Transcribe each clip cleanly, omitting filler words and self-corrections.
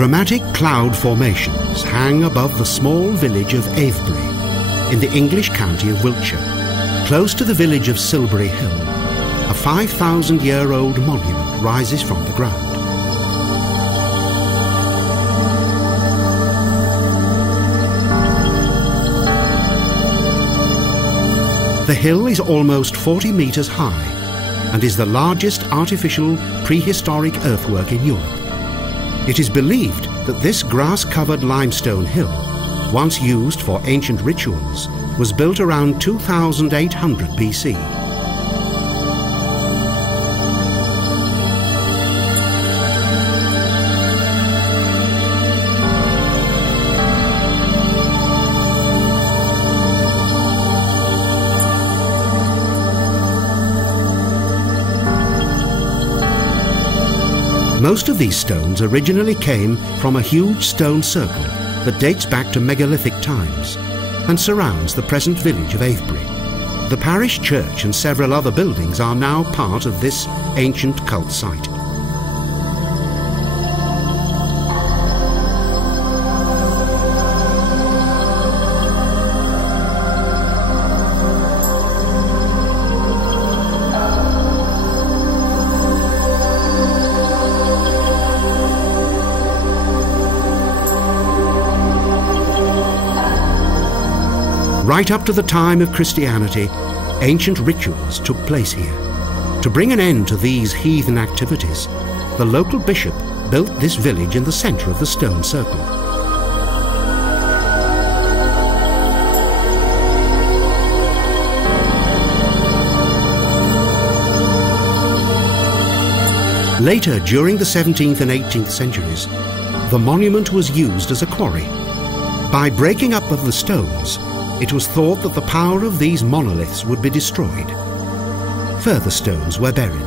Dramatic cloud formations hang above the small village of Avebury in the English county of Wiltshire. Close to the village of Silbury Hill, a 5,000-year-old monument rises from the ground. The hill is almost 40 metres high and is the largest artificial prehistoric earthwork in Europe. It is believed that this grass-covered limestone hill, once used for ancient rituals, was built around 2800 BC. Most of these stones originally came from a huge stone circle that dates back to Megalithic times and surrounds the present village of Avebury. The parish church and several other buildings are now part of this ancient cult site. Right up to the time of Christianity, ancient rituals took place here. To bring an end to these heathen activities, the local bishop built this village in the centre of the stone circle. Later, during the 17th and 18th centuries, the monument was used as a quarry. By breaking up of the stones, it was thought that the power of these monoliths would be destroyed. Further stones were buried.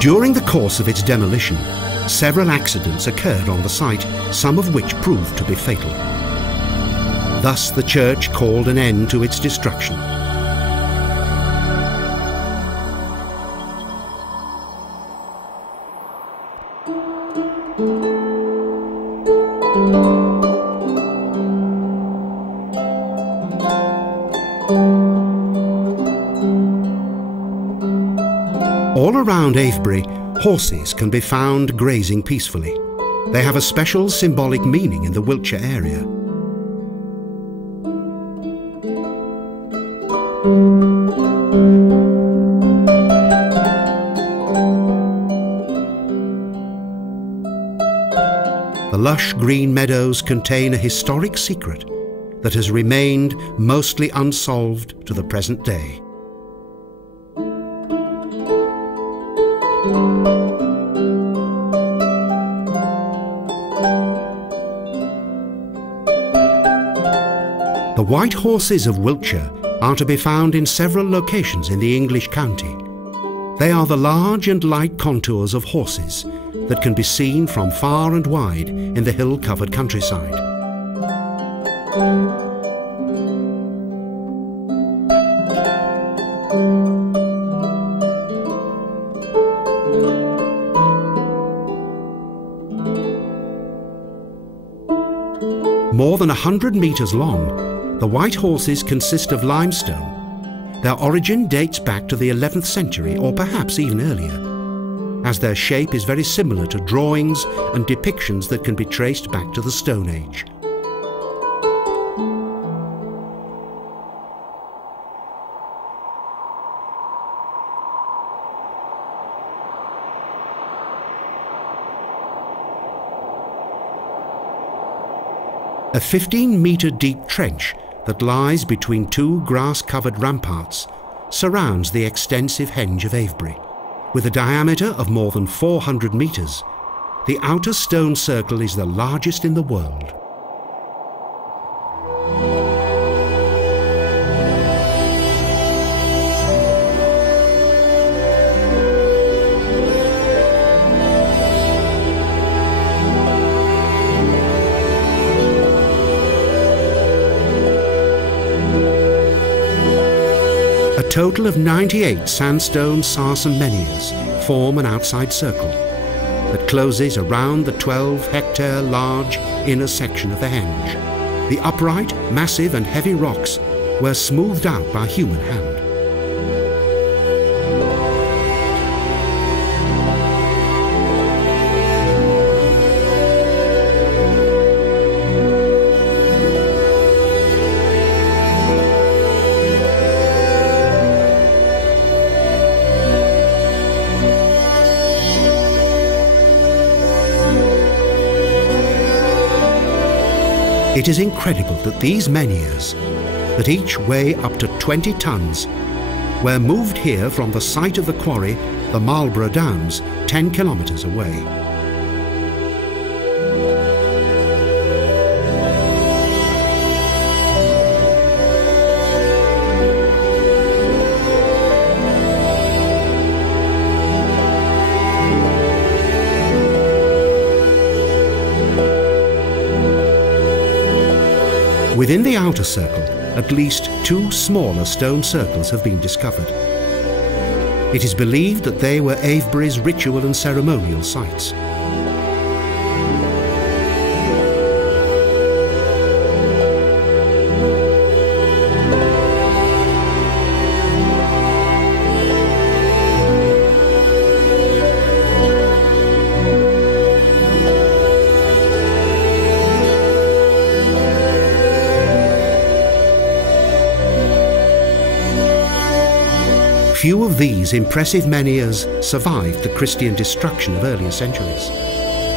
During the course of its demolition, several accidents occurred on the site, some of which proved to be fatal. Thus the church called an end to its destruction. All around Avebury, horses can be found grazing peacefully. They have a special symbolic meaning in the Wiltshire area. The lush green meadows contain a historic secret that has remained mostly unsolved to the present day. The White Horses of Wiltshire are to be found in several locations in the English county. They are the large and light contours of horses that can be seen from far and wide in the hill-covered countryside. More than 100 metres long, the White Horses consist of limestone. Their origin dates back to the 11th century or perhaps even earlier, as their shape is very similar to drawings and depictions that can be traced back to the Stone Age. A 15-metre deep trench that lies between two grass-covered ramparts surrounds the extensive henge of Avebury. With a diameter of more than 400 metres, the outer stone circle is the largest in the world. total of 98 sandstone sarsen menhirs form an outside circle that closes around the 12-hectare large inner section of the henge. The upright, massive and heavy rocks were smoothed out by human hand. It is incredible that these menhirs, that each weigh up to 20 tons, were moved here from the site of the quarry, the Marlborough Downs, 10 kilometres away. Within the outer circle, at least 2 smaller stone circles have been discovered. It is believed that they were Avebury's ritual and ceremonial sites. Few of these impressive menhirs survived the Christian destruction of earlier centuries.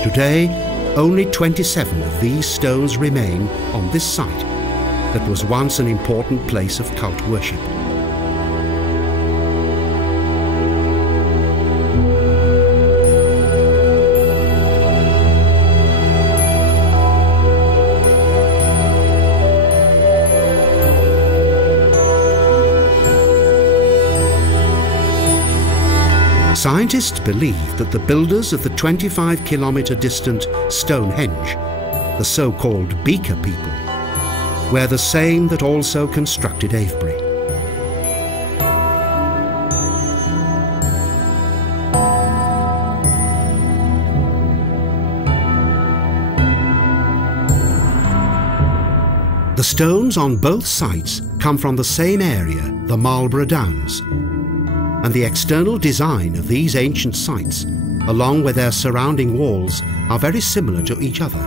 Today, only 27 of these stones remain on this site that was once an important place of cult worship. Scientists believe that the builders of the 25-kilometre distant Stonehenge, the so-called Beaker People, were the same that also constructed Avebury. The stones on both sites come from the same area, the Marlborough Downs, and the external design of these ancient sites, along with their surrounding walls, are very similar to each other.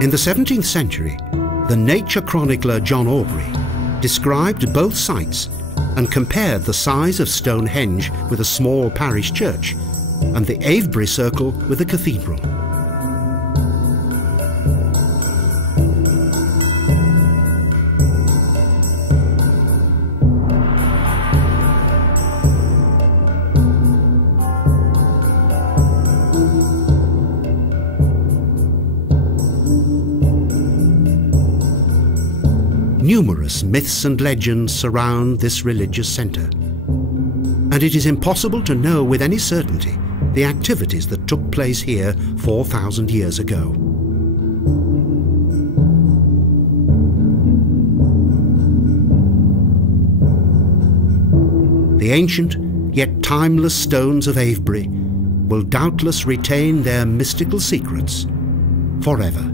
In the 17th century, the nature chronicler John Aubrey described both sites and compared the size of Stonehenge with a small parish church and the Avebury Circle with a cathedral. Numerous myths and legends surround this religious centre, and it is impossible to know with any certainty the activities that took place here 4,000 years ago. The ancient yet timeless stones of Avebury will doubtless retain their mystical secrets forever.